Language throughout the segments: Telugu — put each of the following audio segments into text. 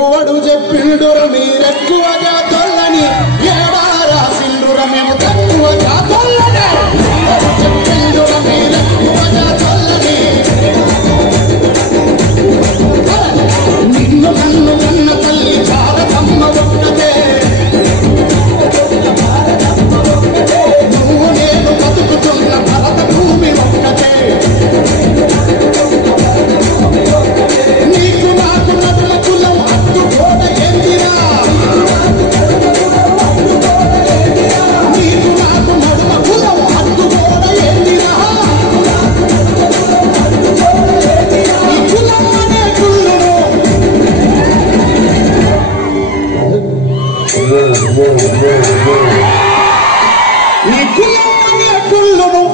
ఎవడు చెప్పిండుర మీరెక్కువగా తొల్లని ఏడా రాసిండుర మేము తక్కువగా తొల్లని ఎవడు చెప్పిండుర మీరెక్కువగా తొల్లని నిన్ను నన్ను కన్న తల్లి భారతమ్మ ఒక్కటే నువ్వు నేను బతుకుతున్న భరత భూమి ఒక్కటే నీకు నాకు నదుల కులం అడ్డుకోట ఏందిరా నీకు నాకు నదుల కులం అడ్డుకోట ఏందిరా ఈ కులం అనే కుళ్ళును ఈ కులం అనే కుళ్ళును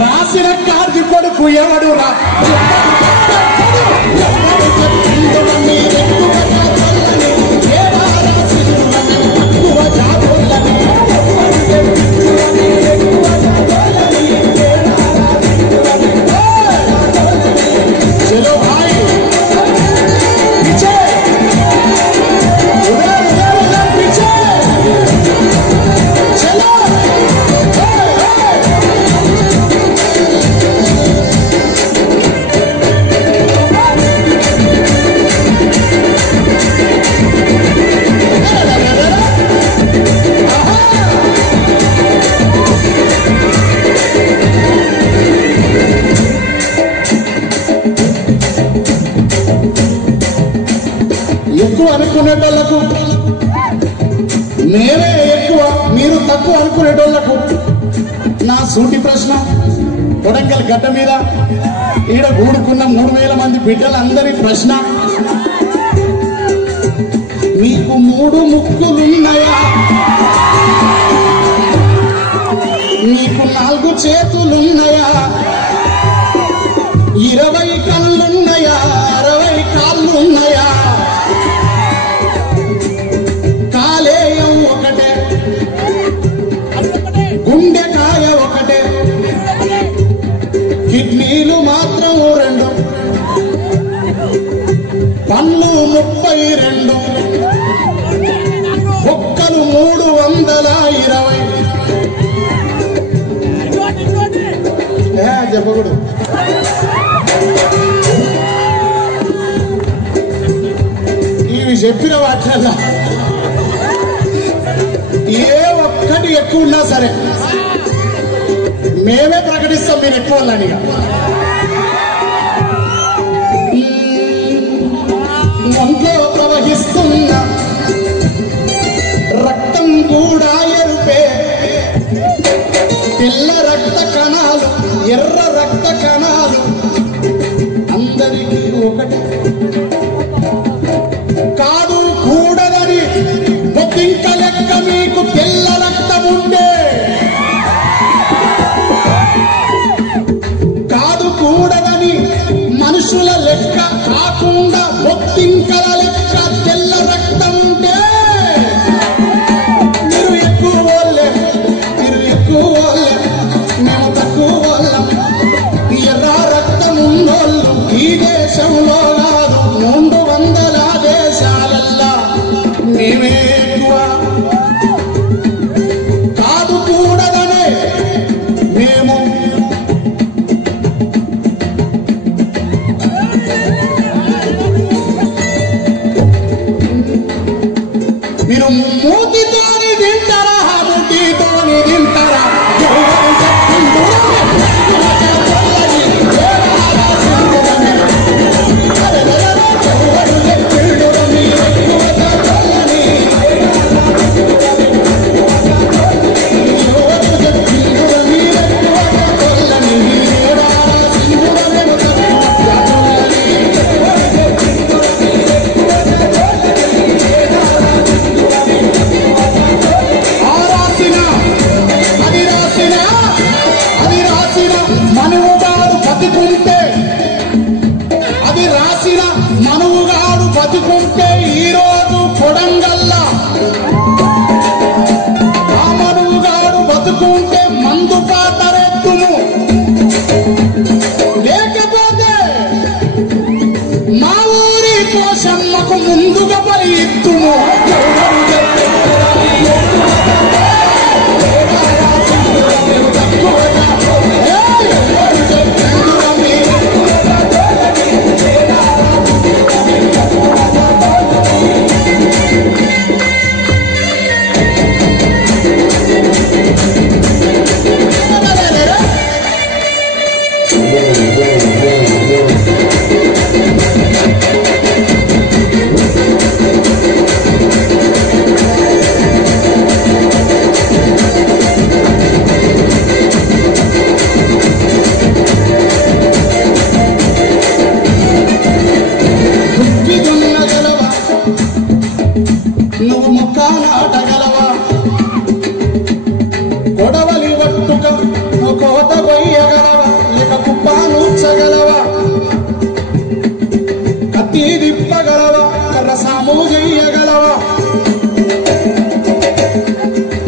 రాసిన కార్ది కొడుకు ఎవడురా चलो भाई पीछे उधर उधर उधर पीछे चलो ఎక్కువ అనుకునేటోళ్లకు మేమే ఎక్కువ మీరు తక్కువ అనుకునేటోళ్లకు నా సూటి ప్రశ్న కొడంగల్ గడ్డ మీద ఈడ కూడుకున్న 3,000 మంది బిడ్డలందరి ప్రశ్న మీకు 3 ముక్కులున్నాయా మీకు 4 చేతులున్నాయా 20 కళ్ళున్నాయా 60 కాళ్ళున్నాయా కాలేయం ఒకటే గుండెకాయ ఒకటే కిడ్నీలు మాత్రం 2 పళ్ళు 32 బొక్కలు 320 చెప్పకూడదు ఇవి చెప్పిన వాటిల్లో ఏ ఒక్కటి ఎక్కువ ఉన్నా సరే మేమే ప్రకటిస్తాం మీరు ఎక్కువ వాళ్ళని ఒంట్లో ప్రవహిస్తున్న రక్తం కూడా ఎరుపే తెల్ల రక్త కణాలు ఎర్ర రక్త కణాలు అందరికీ ఒకటి కాదు కూడదని బొద్దింక లెక్క మీకు తెల్ల రక్తం ఉండే కాదు కూడదని మనుషుల లెక్క కాకుండా బొద్దింకల లెక్క తెల్ల రక్తం ఉంటే మీరు ఎక్కువ వాళ్ళే మేము తక్కువ వాళ్ళం ఎర్ర రక్తం ఉన్నోళ్ళు ఈ దేశంలో కాదు 300 దేశాలల్లా మేమే ఎక్కువ కాదు కూడదనే మేము మీరు మూతితోని తింటారా ముట్టితోని తింటారా బతుకుంటే ఈరోజు కొడంగల్లా ఆ మనుగాడు బతుకుంటే మందు పాతరెత్తుము లేకపోతే మా ఊరి పోషమ్మకు ముందుగా పలి ఇత్తుము నువ్వు ముఖానాటగలవా గొడవలి వట్టుక కోత కొయ్యగలవా లేక కుప్పానూర్చగలవా కత్తి దిప్పగలవా రసాము చెయ్యగలవా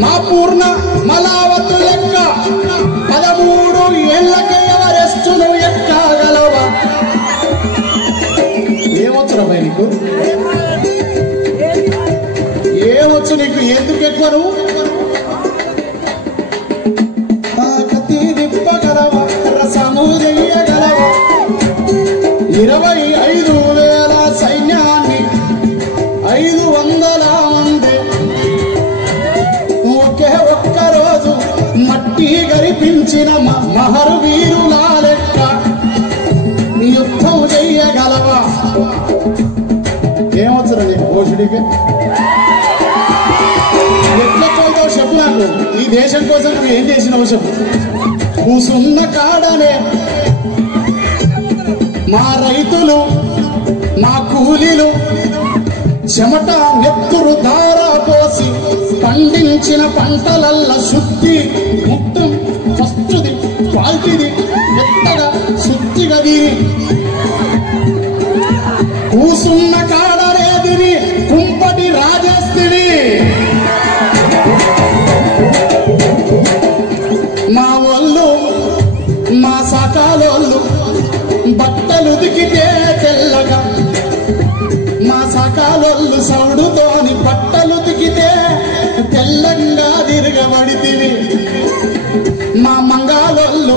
మా పూర్ణ మలావతు లెక్క 13 ఏళ్ళకే ఎవరెస్టును ఎక్కగలవా ఏమొచ్చురా భయ నీకు ఏమొచ్చు నీకు ఎందుకు ఎక్కువ నువ్వు కత్తి దిప్పగలవా రసము చెయ్యగలవా 25,000 సైన్యాన్ని 500 మంది ఒకే ఒక్క రోజు మట్టి గరిపించిన మహరు వీరులా లెక్క యుద్ధం చెయ్యగలవా ఏమొచ్చురా నీకు పోషుడికి ఎట్లా పోతావు చెప్పు నాకు ఈ దేశం కోసం నువ్వు ఏం చేసినావు చెప్పు కూసున్న కాడనే మా రైతులు మా కూలీలు చెమట నెత్తురు ధార పోసి పండించిన పంటలల్ల శుద్ధి మొత్తం ఫస్ట్ది క్వాలిటీది మెత్తగా శుద్ధిగా కూసున్న కాడనేదిని కుంపటి రాజేస్తిని మా ఒళ్ళు మా సకాలోళ్ళు బట్టలు దిగితే తెల్లగా మా సకాలోళ్ళు సౌడుతోని బట్టలు దిగితే తెల్లంగా తిరగబడితివి మా మంగాలోళ్ళు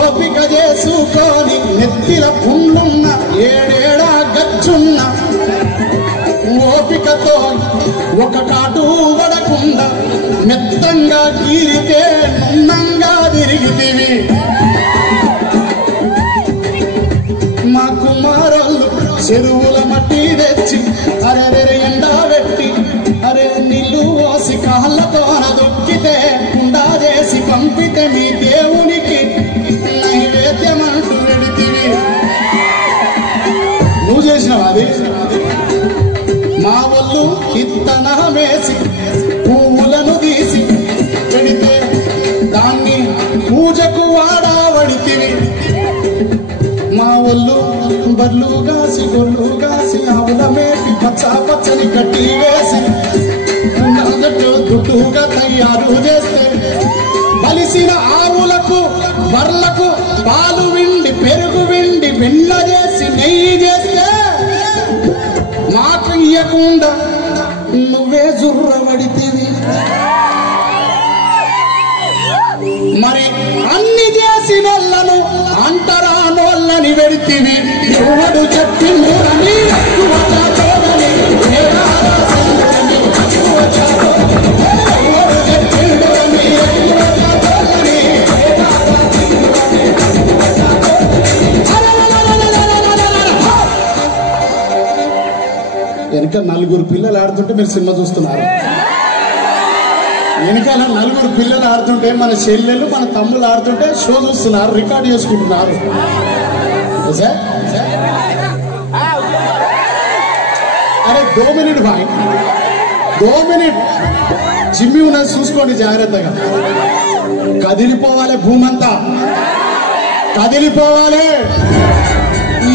ఓపిక చేసుకొని నెత్తిల పుండ్లున్న 7 ఏడా గచ్చున్న ఓపికతో ఒక కాటు పడకుండా మెత్తంగా గీరితే నున్నంగా తిరిగితివి మా కుమారోళ్ళు చెరువుల మట్టి తెచ్చి అరే ఎండా పెట్టి అరే నీళ్ళు పోసి కాళ్ళతోన దొక్కితే కుండా చేసి పంపితే మీ దేవునికి నైవేద్యమంటూ పెడితివి నువ్వు చేసినావు అది మా వాళ్ళు ఇత్తనం వేసి పువ్వులను తీసి పెడితే దాన్ని పూజకు వాడబడితివి మా వాళ్ళు బర్లు కాసి గొర్రెలు కాసి ఆవుల మేపి పచ్చని కట్టి వేసి దుడ్డుగా తయారు చేస్తే బలిసిన ఆవులకు బర్లకు పాలు విండి పెరుగు విండి వెన్న చేసి నెయ్యి చేస్తే మాకు ఇయ్యకుండా నువ్వే జుర్రబడితివి మరి అన్ని చేసినోళ్ళను అంటరానోళ్ళని పెడితివి ఎవడు చెప్పిండు అని వెనక 4 పిల్లలు ఆడుతుంటే మీరు సినిమా చూస్తున్నారు వెనకాల 4 పిల్లలు ఆడుతుంటే మన చెల్లెళ్ళు మన తమ్ముళ్ళు ఆడుతుంటే షో చూస్తున్నారు రికార్డ్ చేసుకుంటున్నారు అరే 2 మినిట్ బాయ్ 2 మినిట్ జిమ్మి ఉన్నది చూసుకోండి జాగ్రత్తగా కదిలిపోవాలి భూమంతా కదిలిపోవాలి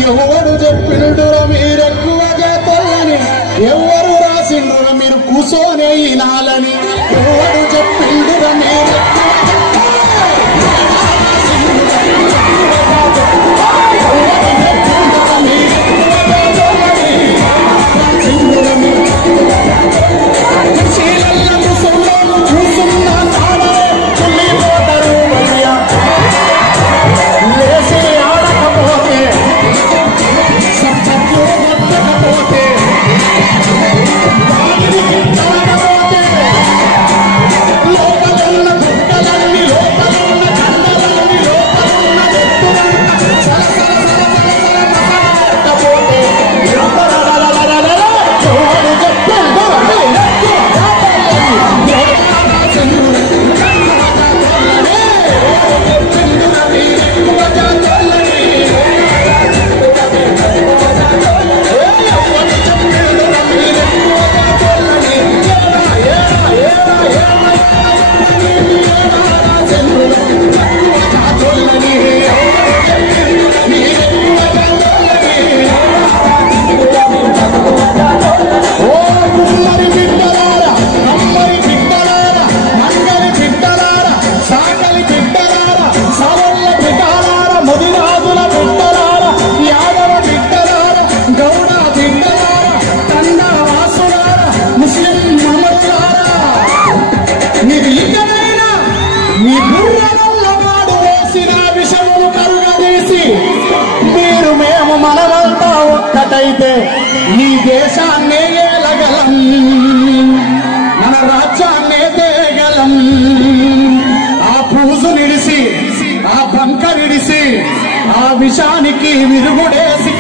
ఎవడు చెప్పినడురా మీరెక్కువ చేతలని ఎవరు రాసిండురా మీరు కూసోనే ఈనాలని ఎవడు చెప్పిండురా మీరెక్కువ గుర్రెల వాడు వేసిన విషమును కరుగదీసి మీరు మేము మనమంతా ఒక్కటైతే ఈ దేశాన్నే ఏలగలం, మన రాజ్యాన్నే తేగలం. ఆ పూజు నిడిసి, ఆ బంక నిడిసి, ఆ విషానికి విరుగుడేసి